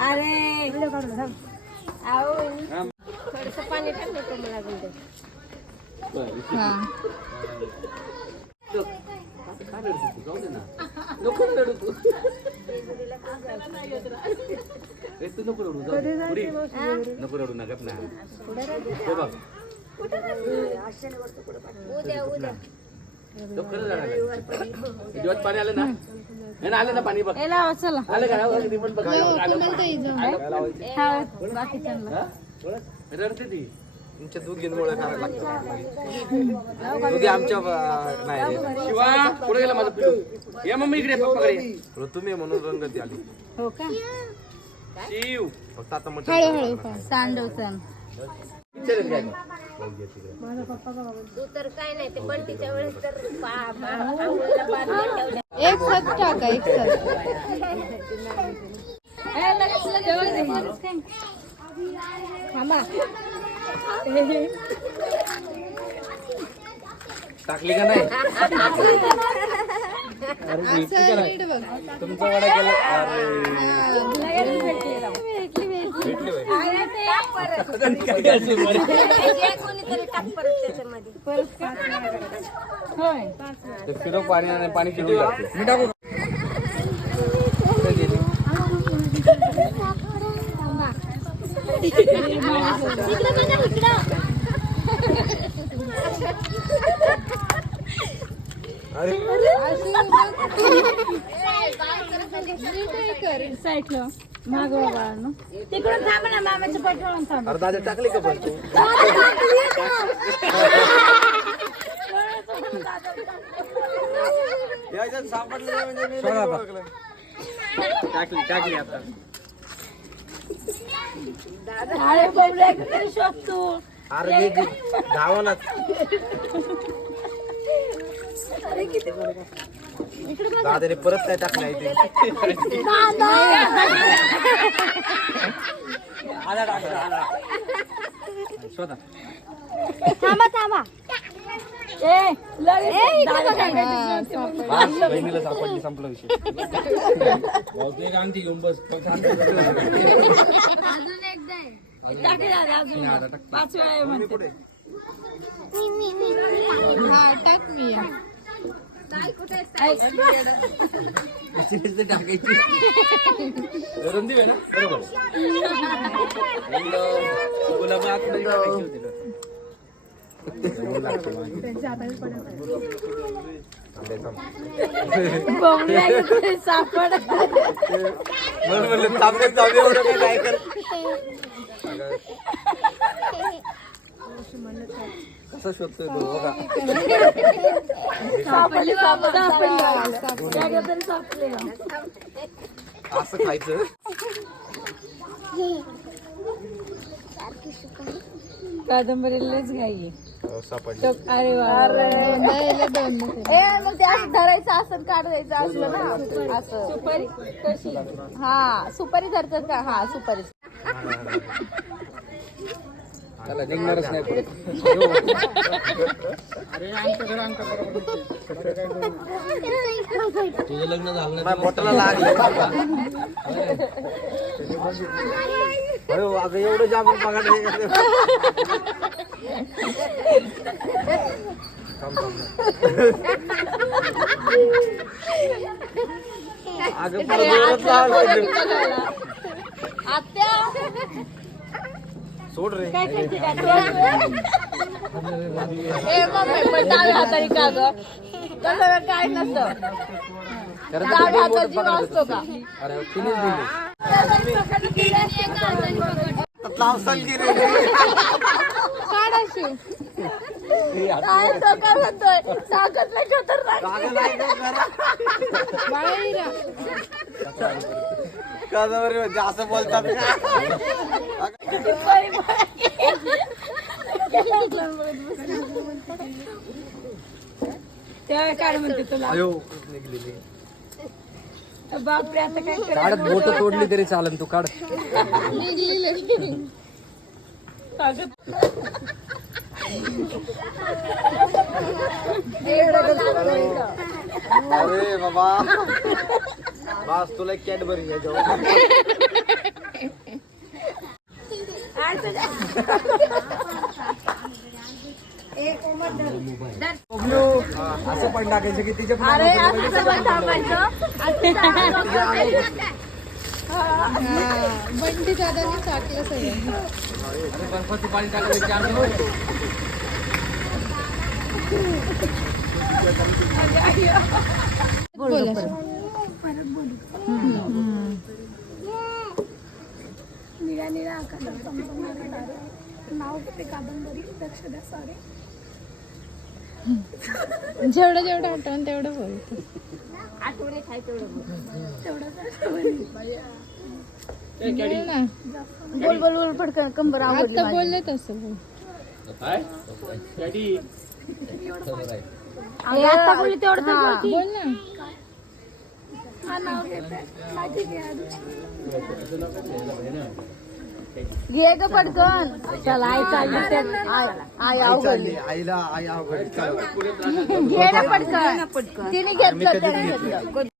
अरे थोडस पाणी टाकलं मला नको रडू नका ना उद्या उद्या दिवस पाणी आलं ना नाही आलं ना पाणी बघ चला आलं का रडते ती तुमच्या दोघींमुळे करायला लागतं आमच्या नाही शिवा पुढे गेला माझा पिलू या मम्मी इकडे पप्पाकडे तुम्ही म्हणून रंगती आली हो का शिव फक्त आता मग सांडवसन विचारेल काय तू तर काय नाही ते बंटीच्या वेळेस तर एक साथ टाका एक साथ टाकली का नाही तुमचा वडा गेला फिरो पाणी आणि पाणी फिरून टाकते मी टाकू साईडला मागवा बाळांनो तिकडून थांब ना मामाच्या पाठवून थांब अरे दादा टाकली का पण तू याच्यात सापडलं म्हणजे मी टाकली टाकली आता अरे धावनाच दादाने परत काय टाकलं आहे ते स्वतः थांबा थांबा बहिणीला सापडली संपला विषय घेऊन बस अजून एकदा अजून 5 वेळा म्हणते हा टाक मी टाकायची रणदीप आहे ना बरोबर गुलाब आतमध्ये टाकायची होती सापड काय कर कसं शोधतोय तो बघा असं खायचं कादंबरीलाच घाई सापडलं अरे वा मग ते असं धरायचं असं काढायचं असलं ना असं सुपारी कशी हा सुपारी धरतात का हा सुपारी त्याला निघणारच नाही पुढे तुझं लग्न झालं नाही बोटाला लागलं अगं एवढं जागून बघा अगं आत्या सोड रे पण डाव्या हाताने का ग तसं काय नसतं डाव्या हातात जीव असतो का अरे तिनेच दिली काढाशी काय तो काय म्हणतोय ताकद लय खतरनाक बाळाईरा असं बोलतात तेव्हा काय म्हणते तुला निघलेली बापरे आता काय काढत बोट तोडली तरी चालेल तू काढ अरे बाबा बास तुला एक कॅडबरी असं पण टाकायचं की तिच्या अरे असं सगळं थांबायचं बंडी दादाने टाकलं सगळं. बर्फाचं पाणी टाकायचं आम्ही बोला. निळ्या निळ्या आकाशात चमचमणारे नाव घेते कादंबरी लक्ष द्या सारे. जेवढं जेवढं आठवण तेवढं बोलतो. आठवणी काय तेवढं बोल ना. बोल बोल बोल पटकन कंबर आवडली आता माझी. बोलले तसं बोल. काय डॅडी हे आता बोलली तेवढं तर बोल की. बोल ना. हा नाव घेते माझी घ्या घे ग पटकन. चल आई चालली आई अवघडली. आईला आई अवघड घे ना पटकन. तिने घेतलं त्याने घेतलं.